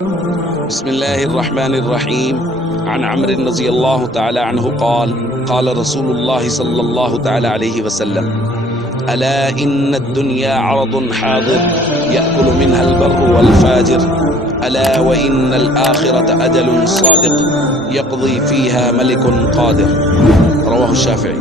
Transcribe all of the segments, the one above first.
بسم الله الرحمن الرحيم. عن عمرو رضي الله تعالى عنه قال قال رسول الله صلى الله تعالى عليه وسلم: ألا إن الدنيا عرض حاضر يأكل منها البر والفاجر، ألا وإن الآخرة أجل صادق يقضي فيها ملك قادر. رواہ الشافعی۔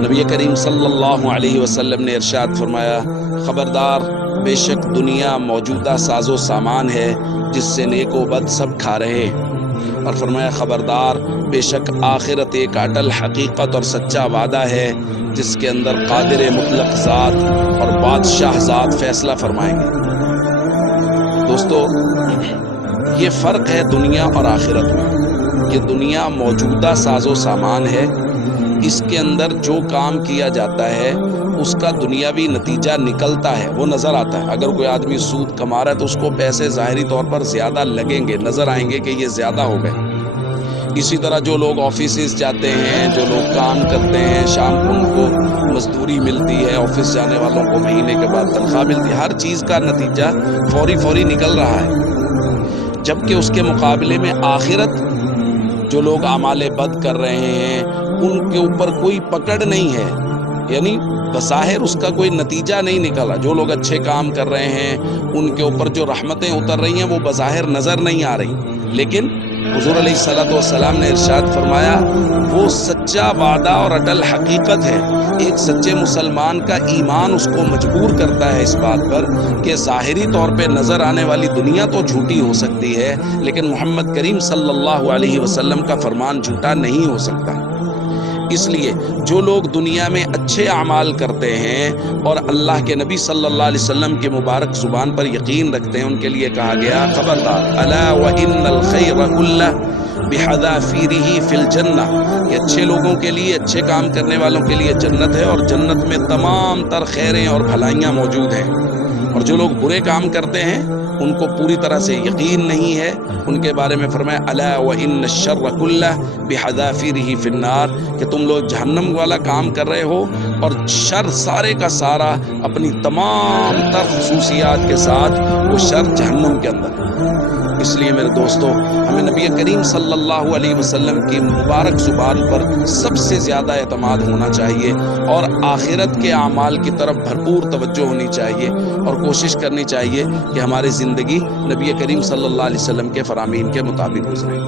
نبی کریم صلی اللہ علیہ وسلم نے ارشاد فرمایا: خبردار، بے شک دنیا موجودہ ساز و سامان ہے جس سے نیک و بد سب کھا رہے ہیں، اور فرمایا خبردار، بے شک آخرت ایک اٹل حقیقت اور سچا وعدہ ہے جس کے اندر قادر مطلق ذات اور بادشاہ ذات فیصلہ فرمائیں گے۔ دوستو، یہ فرق ہے دنیا اور آخرت میں کہ دنیا موجودہ ساز و سامان ہے، اس کے اندر جو کام کیا جاتا ہے اس کا دنیاوی نتیجہ نکلتا ہے، وہ نظر آتا ہے۔ اگر کوئی آدمی سود کما رہا ہے تو اس کو پیسے ظاہری طور پر زیادہ لگیں گے، نظر آئیں گے کہ یہ زیادہ ہو گئے۔ اسی طرح جو لوگ آفیسز جاتے ہیں، جو لوگ کام کرتے ہیں، شام کو ان کو مزدوری ملتی ہے، آفس جانے والوں کو مہینے کے بعد تنخواہ ملتی ہے، ہر چیز کا نتیجہ فوری نکل رہا ہے۔ جبکہ اس کے مقابلے میں آخرت، جو لوگ اعمال بد کر رہے ہیں ان کے اوپر کوئی پکڑ نہیں ہے، یعنی بظاہر اس کا کوئی نتیجہ نہیں نکلا۔ جو لوگ اچھے کام کر رہے ہیں ان کے اوپر جو رحمتیں اتر رہی ہیں وہ بظاہر نظر نہیں آ رہی، لیکن حضور علیہ الصلوۃ والسلام نے ارشاد فرمایا وہ سچا وعدہ اور اٹل حقیقت ہے۔ ایک سچے مسلمان کا ایمان اس کو مجبور کرتا ہے اس بات پر کہ ظاہری طور پہ نظر آنے والی دنیا تو جھوٹی ہو سکتی ہے، لیکن محمد کریم صلی اللہ علیہ وسلم کا فرمان جھوٹا نہیں ہو سکتا۔ اس لیے جو لوگ دنیا میں اچھے اعمال کرتے ہیں اور اللہ کے نبی صلی اللہ علیہ وسلم کے مبارک زبان پر یقین رکھتے ہیں، ان کے لیے کہا گیا خبردار، الا وان الخیر کلہ بحذافیرہ فی الجنہ، کہ اچھے لوگوں کے لیے، اچھے کام کرنے والوں کے لیے جنت ہے، اور جنت میں تمام تر خیریں اور بھلائیاں موجود ہیں۔ اور جو لوگ برے کام کرتے ہیں ان کو پوری طرح سے یقین نہیں ہے، ان کے بارے میں فرمایا الا وان الشر کلہ بحذافیرہ فی النار، کہ تم لوگ جہنم والا کام کر رہے ہو اور شر سارے کا سارا اپنی تمام تر خصوصیات کے ساتھ وہ شر جہنم کے اندر ہے۔ اس لیے میرے دوستو، ہمیں نبی کریم صلی اللہ علیہ وسلم کی مبارک زبان پر سب سے زیادہ اعتماد ہونا چاہیے، اور آخرت کے اعمال کی طرف بھرپور توجہ ہونی چاہیے، اور کوشش کرنی چاہیے کہ ہماری زندگی نبی کریم صلی اللہ علیہ وسلم کے فرامین کے مطابق گزرے۔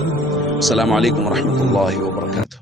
السلام علیکم ورحمۃ اللہ وبرکاتہ۔